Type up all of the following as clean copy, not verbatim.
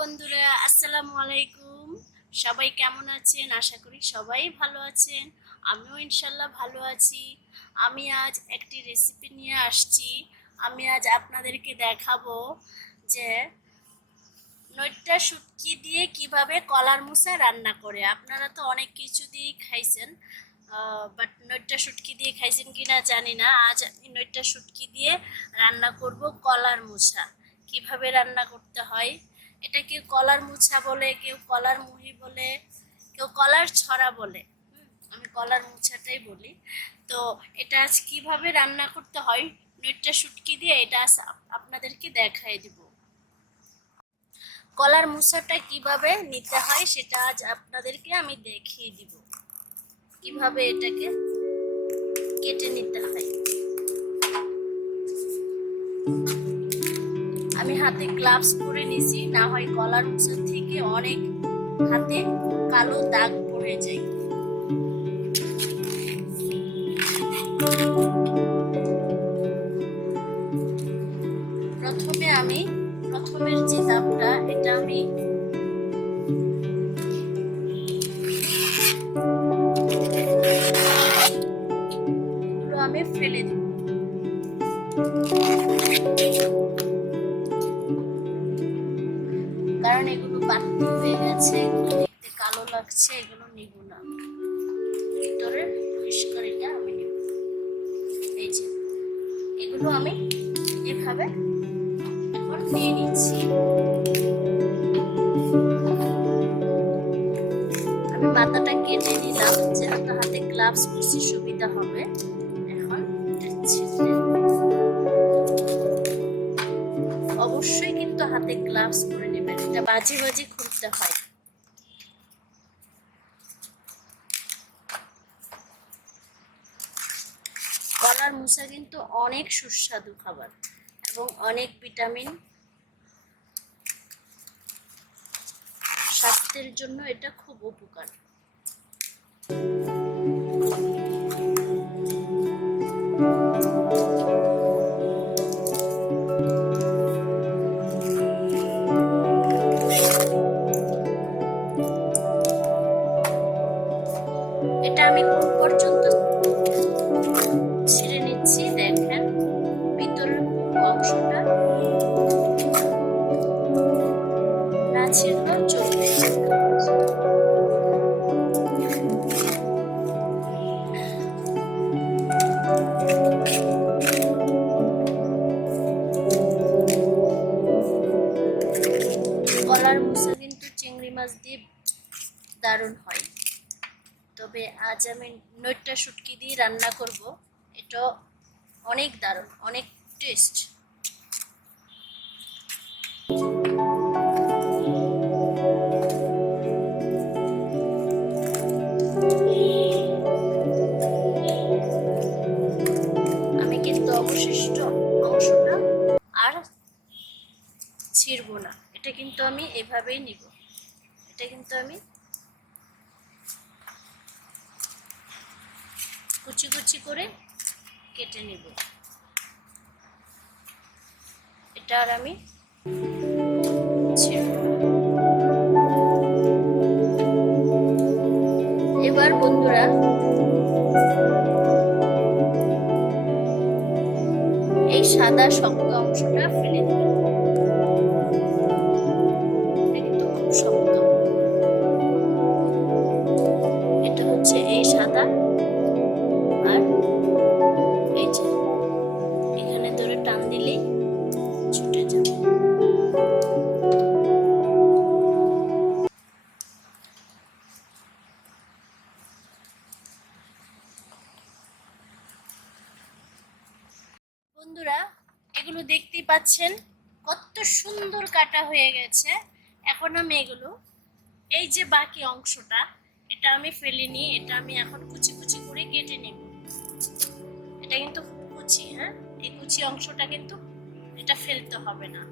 বন্ধুরা, আসসালামু আলাইকুম। সবাই কেমন আছেন? আশা করি সবাই ভালো আছেন। আমিও ইনশাল্লাহ ভালো আছি। আমি আজ একটি রেসিপি নিয়ে আসছি। আমি আজ আপনাদেরকে দেখাবো যে নৈট্টা শুটকি দিয়ে কিভাবে কলার মুসা রান্না করে। আপনারা তো অনেক কিছু দিয়েই খাইছেন, বাট নৈট্টা শুটকি দিয়ে খাইছেন কিনা জানি না। আজ আমি নৈট্টা শুটকি দিয়ে রান্না করব কলার মুসা। কিভাবে রান্না করতে হয়, এটা কেউ কলার মুছা বলে, কেউ কলার মুহি বলে, কেউ কলার ছড়া বলে। আমি কলার মুছাটাই বলি। তো এটা আজ কিভাবে রান্না করতে হয় নৈট্টা শুটকি দিয়ে, এটা আজ আপনাদেরকে দেখাই দিব। কলার মুসাটা কিভাবে নিতে হয় সেটা আজ আপনাদেরকে আমি দেখিয়ে দিব, কিভাবে এটাকে কেটে নিতে হয়। আমি হাতে গ্লাভস পরে নিছি, না হয় কলার মুসা থেকে অনেক হাতে কালো দাগ পড়ে যায়। প্রথমের যে দাগটা, এটা আমি ফেলে দিব। কারণ এগুলো বাতি হয়ে গেছে, এগুলো দেখতে কালো লাগছে, এগুলো নিব না। ভিতরে পরিষ্কার এটা আমি নিব। এই যে এগুলো আমি এভাবে এখন নিয়ে নিচ্ছি। আমি মাথাটা কেটে নিলাম, যেহেতু হাতে গ্লাভস পরছি সুবিধা হবে। এখন অবশ্যই কিন্তু হাতে গ্লাভস পরে নেবেন, এটা বাজি বাজি খুলতে হয়। কলার মুসা কিন্তু অনেক সুস্বাদু খাবার এবং অনেক ভিটামিন, স্বাস্থ্যের জন্য এটা খুব উপকার। এটা আমি কোন পর্যন্ত ছিঁড়ে নিচ্ছি, দেখেন ভিতরের অংশটা না ছিঁড়লেও চলবে। কলার মুসা কিন্তু চিংড়ি মাছ দিয়ে দারুণ হয়, তবে আজ আমি নৈট্টা শুটকি দিয়ে রান্না করব। এটা অনেক দারুণ, অনেক টেস্ট। আমি কিন্তু অবশিষ্ট অংশটা আর ছিঁড়ব না, এটা কিন্তু আমি এভাবেই নিব। এটা কিন্তু আমি কুচি কুচি করে কেটে নিব। এটা আর আমি ছিঁড়ব না। এবার বন্ধুরা, এই সাদা শক্ত অংশটা ফেলে দিবেন। এটা কিন্তু খুব শক্ত। এটা হচ্ছে এই সাদা, আর এই যে এখানে ধরে টান দিলেই ছুটে যাবে। বন্ধুরা, এগুলো দেখতেই পাচ্ছেন কত সুন্দর কাটা হয়ে গেছে। এখন আমি এগুলো, এই যে বাকি অংশটা, এটা আমি ফেলিনি, এটা আমি এখন কুচি কুচি করে কেটে নেব। এটা কিন্তু কুচি, হ্যাঁ, এই কুচি অংশটা কিন্তু এটা ফেলতে হবে না।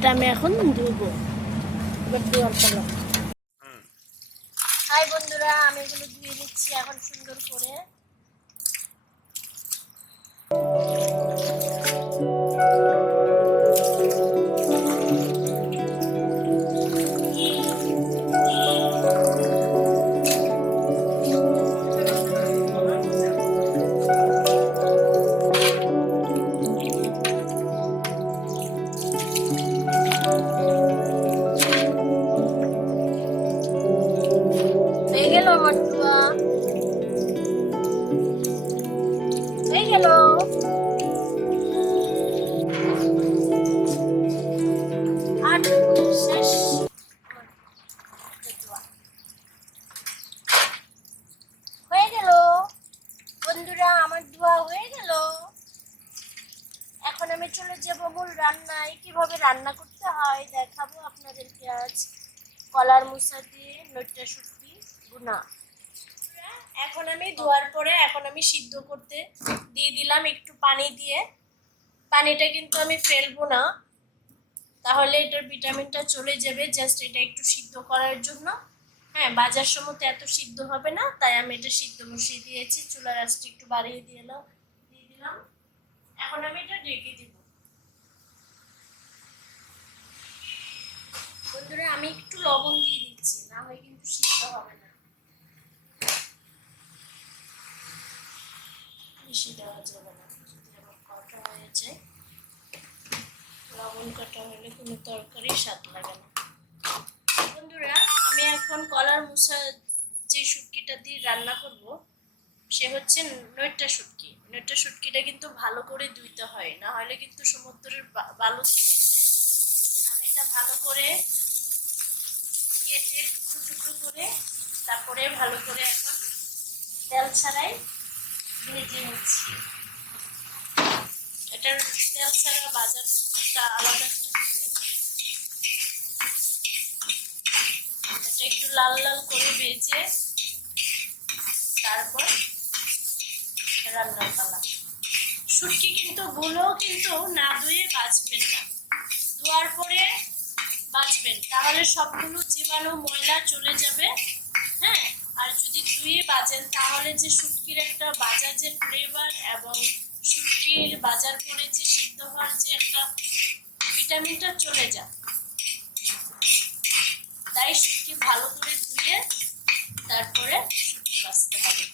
এটা আমি এখন ধুবো। এবার ধোয়ার পালা। হাই বন্ধুরা, আমি এগুলো ধুয়ে নিচ্ছি এখন সুন্দর করে। বন্ধুরা আমার ধোয়া হয়ে গেল। এখন আমি চলে যাবো মূল রান্নায়। কিভাবে রান্না করতে হয় দেখাবো আপনাদেরকে আজ। কলার মোচা দিয়ে নইটা শুটকি ভুনা। এখন আমি ধোয়ার পরে এখন আমি সিদ্ধ করতে দিয়ে দিলাম একটু পানি দিয়ে। পানিটা কিন্তু আমি ফেলবো না, তাহলে এটার ভিটামিনটা চলে যাবে। জাস্ট এটা একটু সিদ্ধ করার জন্য। হ্যাঁ, বাজার সময় তো এত সিদ্ধ হবে না, তাই আমি এটা সিদ্ধ বসিয়ে দিয়েছি। চুলার আঁচটা একটু বাড়িয়ে দিয়ে দিলাম। এখন আমি এটা ঢেকে দিব। বন্ধুরা আমি একটু লবণ দিয়ে দিচ্ছি, না হয় কিন্তু সিদ্ধ হবে না। বেশি দেওয়া যাবে না, যদি আবার কটা হয়ে যায়। লবণ কাটা হলে কোনো তরকারি স্বাদ লাগে না। বন্ধুরা আমি এখন কলার মোচা যে শুটকিটা দিয়ে রান্না করব, সে হচ্ছে নইটা শুটকি। নইটা শুটকিটা কিন্তু ভালো করে ধুইতে হয়, না হলে কিন্তু সমুদ্রের বালু থেকে যায়। আমি এটা ভালো করে কেটে টুকরো টুকরো করে তারপরে ভালো করে এখন তেল ছাড়াই ভেজে নিচ্ছি। এটার তেল ছাড়া বাজারটা আলাদা একটা ফ্লেভার। এটা একটু লাল লাল করে ভেজে তারপর রান্নার পালা। শুটকি কিন্তু কিন্তু না ধুয়ে বাছবেন না, ধোয়ার পরে বাছবেন, তাহলে সবগুলো জীবাণু ময়লা চলে যাবে। হ্যাঁ, আর যদি ধুয়ে বাজেন তাহলে যে শুটকির একটা বাজার যে ফ্লেভার এবং শুটকির বাজার করে যে সিদ্ধ হওয়ার যে একটা ভিটামিনটা চলে যায়। তাই শুটকি ভালো করে ধুয়ে তারপরে শুটকি বাছতে হবে।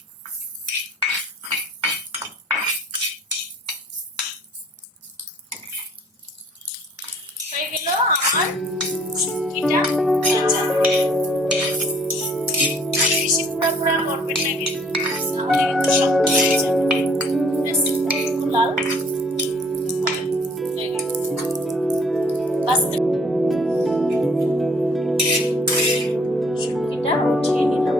হয়ে গেল আমার শুটকিটা ভাজা। বেশি পুরা পুরা করবেন না কিন্তু, তাহলে কিন্তু শক্ত হয়ে যাবে। লাল হয়ে গেল। শুটকিটা উঠিয়ে নিলাম।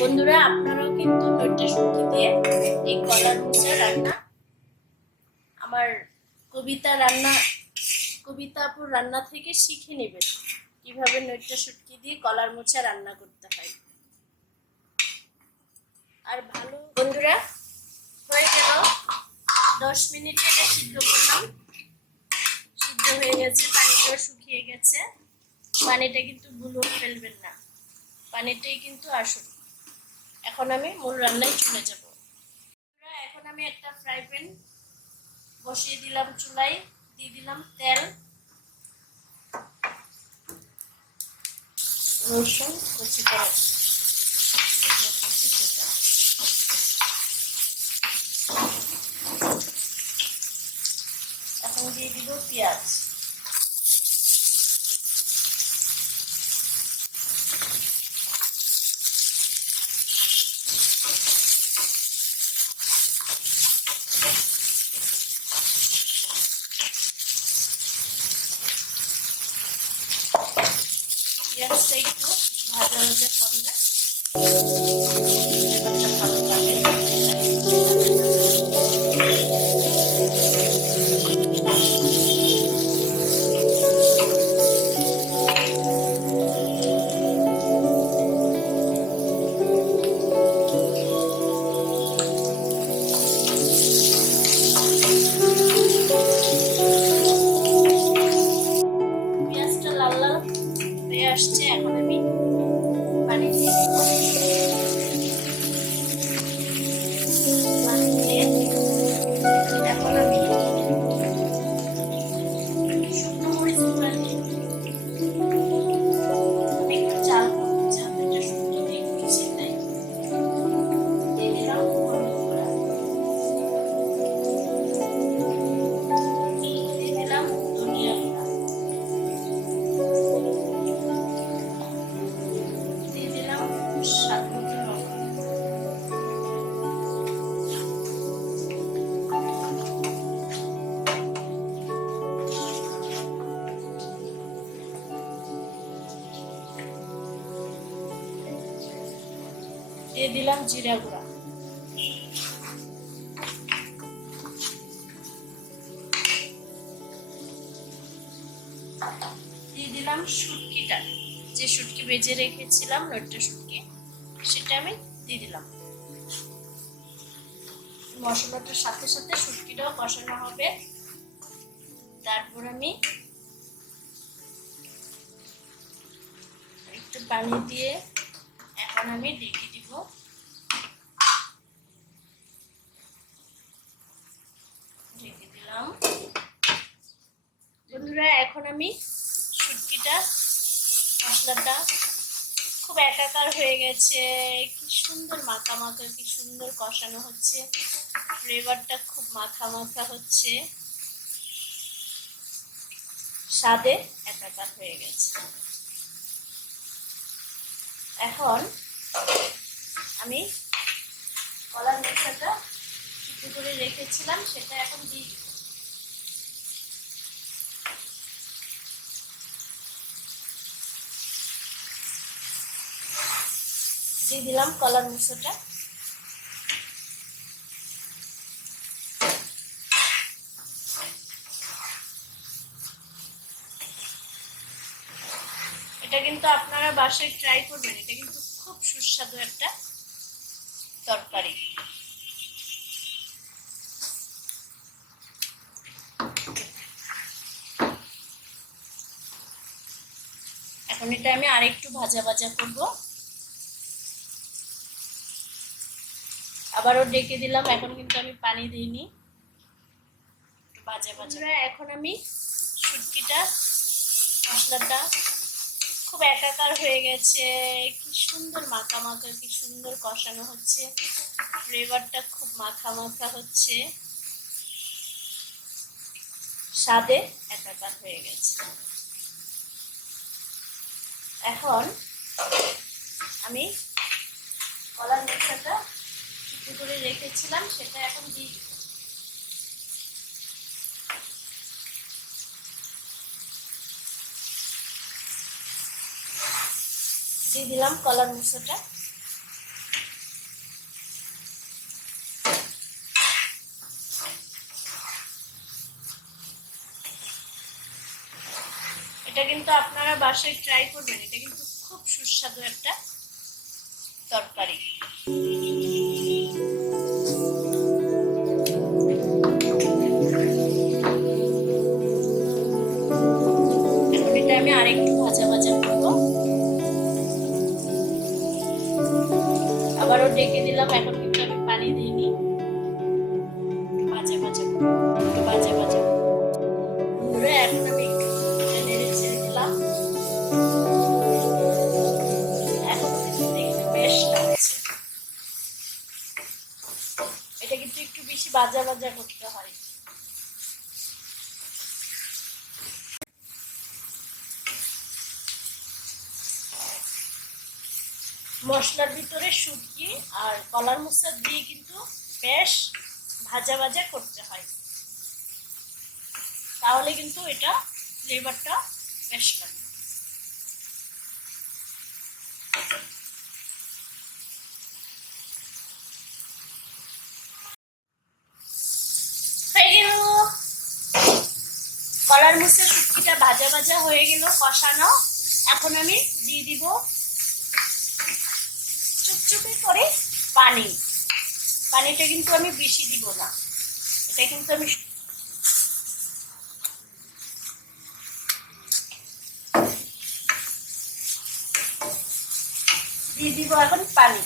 বন্ধুরা আপনারাও কিন্তু নইটা শুটকি দিয়ে এই কলার মোচা রান্না, আমার কবিতা আপুর রান্না থেকে শিখে নেবেন কিভাবে নইটা শুটকি দিয়ে কলার মোচা রান্না করতে হয়। আর ভালো বন্ধুরা হয়ে গেল। 10 মিনিটে এটা সিদ্ধ করলাম। সিদ্ধ হয়ে গেছে, পানিটাও শুকিয়ে গেছে। পানিটা কিন্তু ভুলেও ফেলবেন না, পানিটাই কিন্তু আসল। এখন আমি মূল রান্নায় চলে যাব। এখন আমি একটা ফ্রাই প্যান বসিয়ে দিলাম চুলায়, দিয়ে দিলাম তেল, রসুন কুচি করে এখন দিয়ে দিব পেঁয়াজ। পেঁয়াজটা একটু ভাজা ভাজা করলে ভালো লাগে। দিয়ে দিলাম জিরা গুঁড়া, দিয়ে দিলাম শুটকিটা, যে শুটকি ভেজে রেখেছিলাম লটটা শুটকি, সেটা আমি দিয়ে দিলাম। মশলাটার সাথে সাথে শুটকিটাও কষানো হবে। তারপর আমি একটু পানি দিয়ে এখন আমি ঢেকে দিব। ঢেকে দিলাম। বন্ধুরা, এখন আমি শুটকিটা মশলাটা খুব একাকার হয়ে গেছে, কি সুন্দর মাখা মাখা, কি সুন্দর কষানো হচ্ছে, ফ্লেভারটা খুব মাখা মাখা হচ্ছে, স্বাদে একাকার হয়ে গেছে। এখন আমি কলার মোচাটা সিদ্ধ করে রেখেছিলাম, সেটা এখন দিয়ে দিব। দিয়ে দিলাম কলার মোচাটা। এটা কিন্তু আপনারা বাসায় ট্রাই করবেন, এটা কিন্তু খুব সুস্বাদু একটা তরকারি। এখন এটা আমি আরেকটু ভাজা ভাজা করব। আবারও ডেকে দিলাম, এখন কিন্তু আমি পানি দিইনি, একটু ভাজা ভাজা। এখন আমি শুটকিটা মশলাটা খুব একাকার হয়ে গেছে, কি সুন্দর মাখা মাখা, কি সুন্দর কষানো হচ্ছে, ফ্লেভারটা খুব মাখা মাখা হচ্ছে, স্বাদে একাকার হয়ে গেছে। এখন আমি কলার মোচাটা সিদ্ধ করে রেখেছিলাম, সেটা এখন দিয়ে দিব। দিয়ে দিলাম কলার মোচাটা। এটা কিন্তু আপনারা বাসায় ট্রাই করবেন, এটা কিন্তু খুব সুস্বাদু একটা তরকারি। এখন এটা আমি আরেকটু ভাজা ভাজা করব। আবারও ডেকে দিলাম, এখন কিন্তু আমি পানি দিইনি, ভাজা ভাজা একটু ভাজা ভাজা। এখন আমি একটু নেড়ে ছেড়ে দিলাম। এখন কিন্তু দেখতে বেশ লাগছে। এটা কিন্তু একটু বেশি ভাজা ভাজা করতে হয়। মশলার ভিতরে শুটকি আর কলার মোচা দিয়ে কিন্তু বেশ ভাজা ভাজা করতে হয়, তাহলে কিন্তু এটা ফ্লেভারটা বেশ লাগে। হয়ে গেল কলার মোচা শুটকিটা ভাজা ভাজা হয়ে গেল, কষানো। এখন আমি দিয়ে দিব চুপচুপে করে পানি। পানিটা কিন্তু আমি বেশি দিব না, এটা কিন্তু আমি দিয়ে দিব এখন পানি।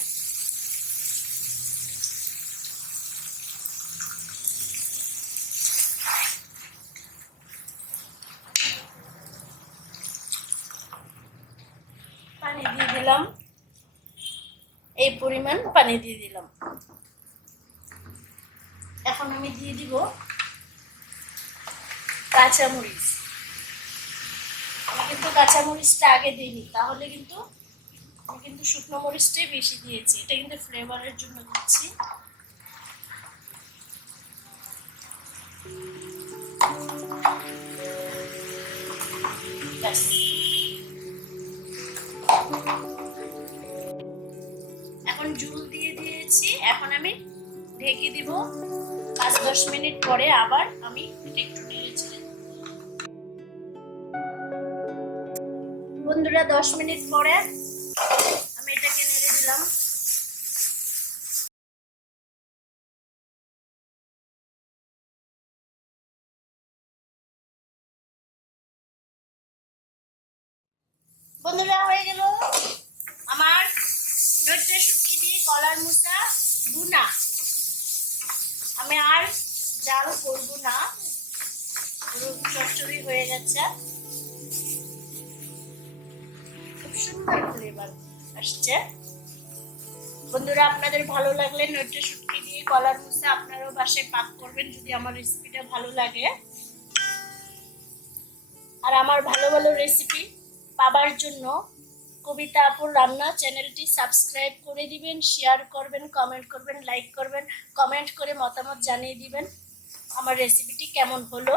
পানি দিয়ে দিলাম, এই পরিমাণ পানি দিয়ে দিলাম। এখন আমি দিয়ে দিব কাঁচামরিচ। আমি কিন্তু কাঁচামরিচটা আগে দিইনি, তাহলে কিন্তু আমি কিন্তু শুকনো মরিচটাই বেশি দিয়েছি, এটা কিন্তু ফ্লেভারের জন্য দিচ্ছি। এখন জল দিয়ে দিব। 5-10 মিনিট পরে আবার আমি এটা একটু নেড়ে চেড়ে দেব। বন্ধুরা 10 মিনিট পরে আমি এটাকে নেড়ে দিলাম। বন্ধুরা হয়ে গেল আমার নৈটে শুটকি দিয়ে কলার মোচা ভুনা। আমি আর জাল করব না, পুরো চচ্চড়ি হয়ে গেছে। খুব সুন্দর ফ্লেভার আসছে। বন্ধুরা আপনাদের ভালো লাগলে নৈটে শুটকি দিয়ে কলার মোচা আপনারাও বাসায় পাক করবেন যদি আমার রেসিপিটা ভালো লাগে। আর আমার ভালো ভালো রেসিপি পাবার জন্য কবিতা আপুর রান্না চ্যানেলটি সাবস্ক্রাইব করে দিবেন, শেয়ার করবেন, কমেন্ট করবেন, লাইক করবেন, কমেন্ট করে মতামত জানিয়ে দিবেন আমার রেসিপিটি কেমন হলো।